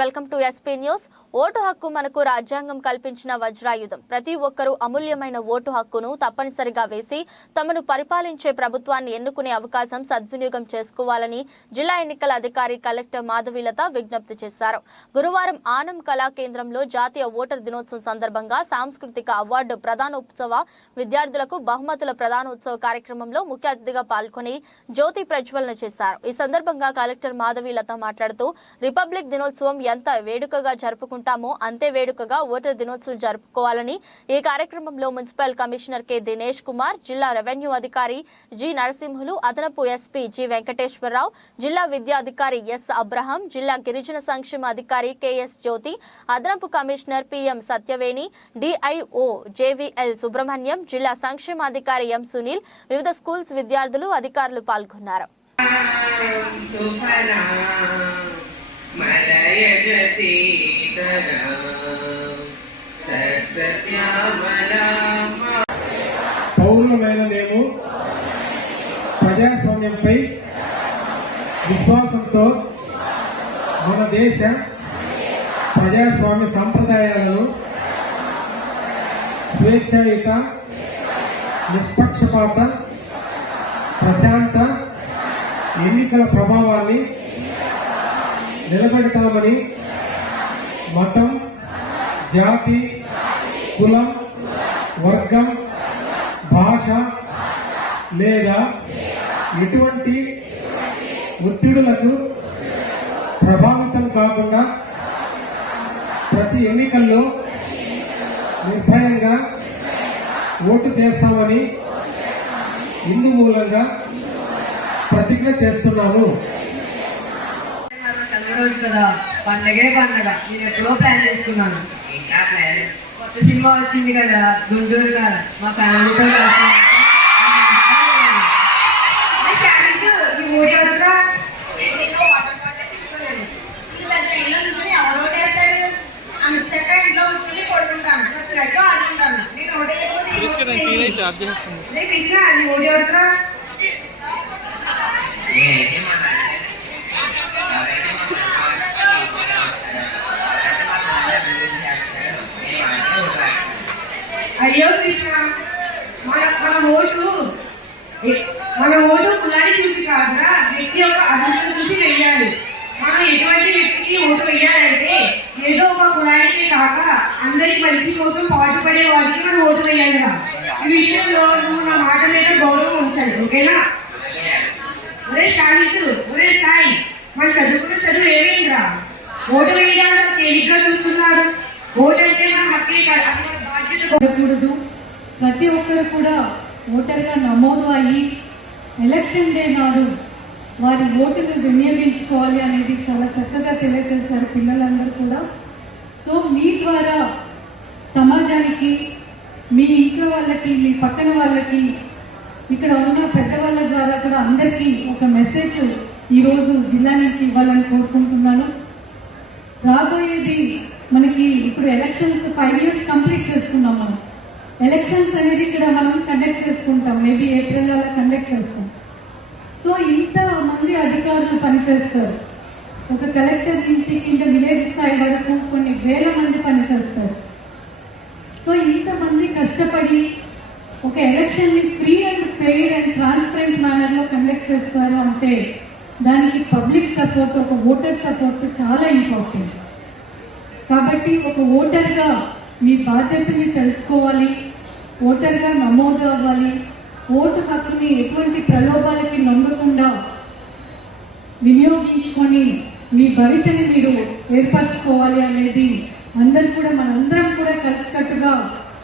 Welcome to SP news vote హక్కు మనకు రాజ్యాంగం కల్పించిన వజ్రాయుధం. ప్రతి ఒక్కరూ అమూల్యమైన ఓటు హక్కును తప్పనిసరిగా వేసి తమను పరిపాలించే ప్రభుత్వాన్ని ఎన్నుకునే అవకాశం సద్వినియోగం చేసుకోవాలని జిల్లా ఎన్నికల అధికారి కలెక్టర్ మాధవీలత విజ్ఞప్తి చేశారు. గురువారం ఆనం కళా కేంద్రంలో జాతీయ ఓటర్ దినోత్సవం సందర్భంగా సాంస్కృతిక అవార్డు ప్రధానోత్సవ విద్యార్థులకు బహుమతుల ప్రధానోత్సవ కార్యక్రమంలో ముఖ్య అతిథిగా పాల్గొని జ్యోతి ప్రజ్వలన చేశారు. ఈ సందర్భంగా కలెక్టర్ మాధవీలత మాట్లాడుతూ రిపబ్లిక్ దినోత్సవం ఎంత వేడుకగా జరుపుకుంటామో అంతే వేడుకగా ఓటర్ దినోత్సవం జరుపుకోవాలని ఈ కార్యక్రమంలో municipal commissioner K Dinesh Kumar జిల్లా రెవెన్యూ అధికారి జి నరసింహులు అదనపు ఎస్పీ జి వెంకటేశ్వరరావు జిల్లా విద్యాధికారి ఎస్ అబ్రహం జిల్లా గిరిజన సంక్షేమ అధికారి కెఎస్ జ్యోతి అదనపు commissioner PM Satyaveni DIO JVL Subrahmanyam జిల్లా సంక్షేమాధికారి ఎం సునీల్ వివిధ స్కూల్స్ విద్యార్థులు అధికారులు పాల్గొన్నారు. మలయజ సీతరా పౌరులమైన మేము ప్రజాస్వామ్యంపై విశ్వాసంతో మన దేశ ప్రజాస్వామ్య సంప్రదాయాలను స్వేచ్ఛాయుత నిష్పక్షపాత ప్రశాంత ఎన్నికల ప్రభావాన్ని నిలబెడతామని మతం జాతి కులం వర్గం భాష లేదా ఎటువంటి ఒత్తిడులకు ప్రభావితం కాకుండా ప్రతి ఎన్నికల్లో నిర్భయంగా ఓటు చేస్తామని ఇందు మూలంగా ప్రతిజ్ఞ చేస్తున్నాను రోజు కదా పండగే పండగ. నేను ఎప్పుడో ప్లాన్ చేసుకున్నాను. ఇంకా ప్లాన్? కొత్త సినిమా వచ్చింది కదా గుంటూరు కదా మా ఫ్యామిలీతో కలిసి కృష్ణ నీ ఓడి అవుతున్నా నేనైతే మా నాన్నగారు ఎవరైతే మా అయ్యో కృష్ణ మన మన ఓటు మన ఓటు కులాన్ని చూసి కాదురా. వ్యక్తి యొక్క అర్హతను చూసి వెయ్యాలి. మనం ఎటువంటి వ్యక్తికి ఓటు వెయ్యాలంటే ఏదో ఒక కులానికి కాక అందరికి మంచి కోసం పాటుపడే వారికి మనం ఓటు వెయ్యాలిరా ఈ విషయంలో నువ్వు నా మాట మీద గౌరవం ఉంచాలి ఓకేనా? ఒరే షాహిద్ ఒరే సాయి మన చదువుకున్న చదువు ఏమైందిరా? ఓటు వేయడానికి తేలిగ్గా చూస్తున్నారు. ఓటు అంటే మన హక్కే కాదు బాధ్యత ప్రతి ఒక్కరు కూడా ఓటర్గా నమోదు అయ్యి ఎలక్షన్ డే నాడు వారి ఓటును వినియోగించుకోవాలి అనేది చాలా చక్కగా తెలియజేస్తారు పిల్లలందరూ కూడా. సో మీ ద్వారా సమాజానికి మీ ఇంట్లో వాళ్ళకి మీ పక్కన వాళ్ళకి ఇక్కడ ఉన్న పెద్దవాళ్ళ ద్వారా కూడా అందరికీ ఒక మెసేజ్ ఈరోజు జిల్లా నుంచి ఇవ్వాలని కోరుకుంటున్నాను. రాబోయేది మనకి ఇప్పుడు ఎలక్షన్స్ ఫైవ్ ఇయర్స్ కంప్లీట్ చేసుకున్నాం మనం. ఎలక్షన్స్ అనేది ఇక్కడ మనం కండక్ట్ చేసుకుంటాం. మేబీ ఏప్రిల్ అలా కండక్ట్ చేస్తాం. సో ఇంత మంది అధికారులు పనిచేస్తారు. ఒక కలెక్టర్ నుంచి కింద విలేజ్ స్థాయి వరకు కొన్ని వేల మంది పనిచేస్తారు. సో ఇంతమంది కష్టపడి ఒక ఎలక్షన్ని free and fair and transparent మేనర్లో conduct చేస్తారు అంటే దానికి పబ్లిక్ సపోర్ట్ ఒక ఓటర్ సపోర్ట్ చాలా ఇంపార్టెంట్ కాబట్టి ఒక ఓటర్గా మీ బాధ్యతని తెలుసుకోవాలి ఓటర్గా నమోదు అవ్వాలి. ఓటు హక్కుని ఎటువంటి ప్రలోభాలకి నొంగకుండా వినియోగించుకొని మీ భవితని మీరు ఏర్పరచుకోవాలి అనేది అందరు కూడా మనందరం కూడా కలిసికట్టుగా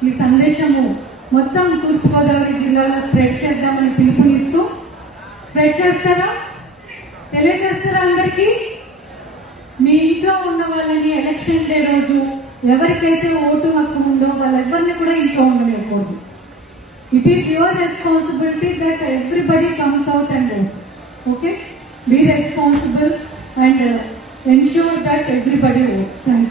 ఈ సందేశము మొత్తం తూర్పుగోదావరి జిల్లాలో స్ప్రెడ్ చేద్దామని పిలుపునిస్తూ స్ప్రెడ్ చేస్తారా? తెలియజేస్తారా అందరికీ? మీ ఇంట్లో ఉన్న వాళ్ళని ఎలక్షన్ డే రోజు ఎవరికైతే ఓటు హక్కు ఉందో వాళ్ళెవరిని కూడా ఇంట్లో ఉండలేకూడదు it is your responsibility that everybody comes out and okay be responsible and ensure that everybody votes thank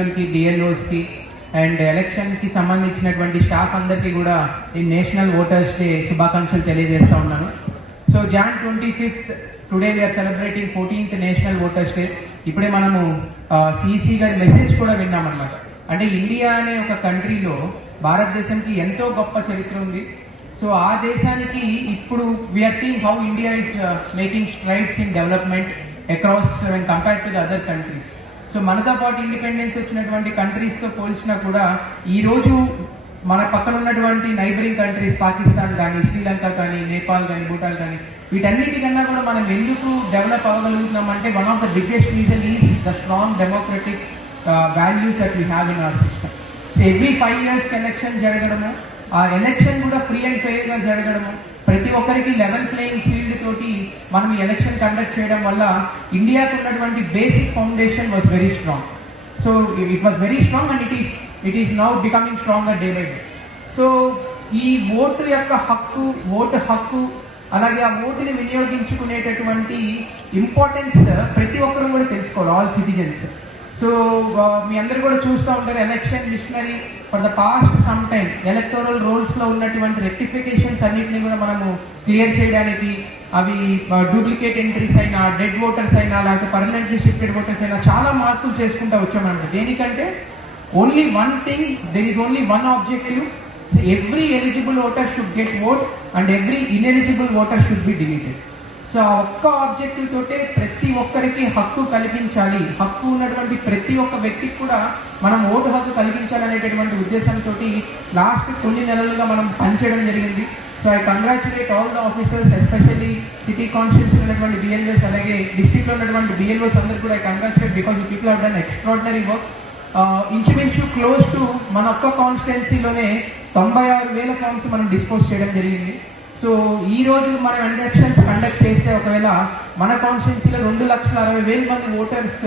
విద్యార్థులకి డిఎల్ఓస్కి అండ్ ఎలక్షన్కి సంబంధించినటువంటి స్టాఫ్ అందరికీ కూడా ఈ నేషనల్ ఓటర్స్ డే శుభాకాంక్షలు తెలియజేస్తా ఉన్నాను. So Jan twenty fifth today we are celebrating fourteenth national voters day ఇప్పుడే మనము సిసి గారి మెసేజ్ కూడా విన్నామన్నమాట. అంటే ఇండియా అనే ఒక కంట్రీలో భారతదేశంకి ఎంతో గొప్ప చరిత్ర ఉంది. సో ఆ దేశానికి ఇప్పుడు we are seeing how India is making strides in development across and compare to the other countries so మనతో పాటు ఇండిపెండెన్స్ వచ్చినటువంటి కంట్రీస్తో పోల్చినా కూడా ఈ రోజు మన పక్కన ఉన్నటువంటి నైబరింగ్ కంట్రీస్ పాకిస్తాన్ కానీ శ్రీలంక కానీ నేపాల్ కానీ భూటాన్ కానీ వీటన్నిటికన్నా కూడా మనం ఎందుకు డెవలప్ అవ్వగలుగుతున్నాం అంటే one of the biggest reason is the strong democratic values that we have in our system so every five ఇయర్స్కి ఎలక్షన్ జరగడము? ఆ ఎలక్షన్ కూడా ఫ్రీ అండ్ ఫెయిర్గా జరగడము? ప్రతి ఒక్కరికి లెవెల్ ప్లేయింగ్ ఫీల్డ్ తోటి మనం ఎలక్షన్ కండక్ట్ చేయడం వల్ల ఇండియాకు ఉన్నటువంటి basic foundation was very strong so it was very strong and it is it is now becoming stronger day by day so ఈ ఓటు యొక్క హక్కు ఓటు హక్కు అలాగే ఆ ఓటుని వినియోగించుకునేటటువంటి ఇంపార్టెన్స్ ప్రతి ఒక్కరు కూడా తెలుసుకోవాలి ఆల్ సిటిజన్స్ సో మీ అందరు కూడా చూస్తూ ఉంటారు election machinery for the past some time electoral రోల్స్లో ఉన్నటువంటి రెక్టిఫికేషన్స్ అన్నింటినీ కూడా మనము క్లియర్ చేయడానికి అవి డూప్లికేట్ ఎంట్రీస్ అయినా డెడ్ ఓటర్స్ అయినా లేకపోతే పర్మనెంట్లీ షిఫ్టెడ్ ఓటర్స్ అయినా చాలా మార్పులు చేసుకుంటూ వచ్చామండి. దేనికంటే only one thing there is only one objective every eligible voter should get vote and every ineligible voter should be deleted so ఆ ఒక్క ఆబ్జెక్టివ్ తోటే ప్రతి ఒక్కరికి హక్కు కల్పించాలి. హక్కు ఉన్నటువంటి ప్రతి ఒక్క వ్యక్తికి కూడా మనం ఓటు హక్కు కల్పించాలనేటటువంటి ఉద్దేశంతో లాస్ట్ కొన్ని నెలలుగా మనం పనిచేయడం జరిగింది. So I congratulate all the officers especially city constituency ఉన్నటువంటి బిఎల్ఓస్ అలాగే డిస్టిక్లో ఉన్నటువంటి బిఎల్ఓస్ అందరూ కూడా I congratulate because people have done extraordinary work. ఇంచుమించు క్లోజ్ టు మన ఒక్క కాన్స్టిట్యున్సీలోనే తొంభై ఆరు వేల ఫామ్స్ మనం డిస్పోజ్ చేయడం జరిగింది. సో ఈ రోజు మనం ఎలక్షన్స్ కండక్ట్ చేస్తే ఒకవేళ మన కాన్స్టిట్యున్సీలో రెండు లక్షల అరవై వేల మంది ఓటర్స్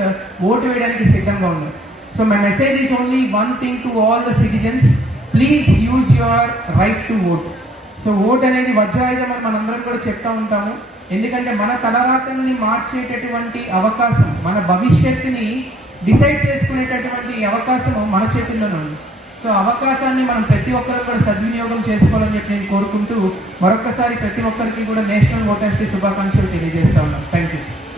ఓటు uh, వేయడానికి సిద్ధంగా ఉన్నారు. So my message is only one thing to all the citizens please use your right to vote so vote అనేది వజ్రాయుధం అని మనందరం కూడా చెప్తా ఉంటాము. ఎందుకంటే మన తలరాతని మార్చేటటువంటి అవకాశం మన భవిష్యత్తుని డిసైడ్ చేసుకునేటటువంటి అవకాశం మన చేతుల్లోనే ఉంది. సో అవకాశాన్ని మనం ప్రతి ఒక్కరు కూడా సద్వినియోగం చేసుకోవాలని చెప్పి నేను కోరుకుంటూ మరొకసారి ప్రతి ఒక్కరికి కూడా నేషనల్ ఓటర్స్కి శుభాకాంక్షలు తెలియజేస్తా ఉన్నాం థ్యాంక్ యూ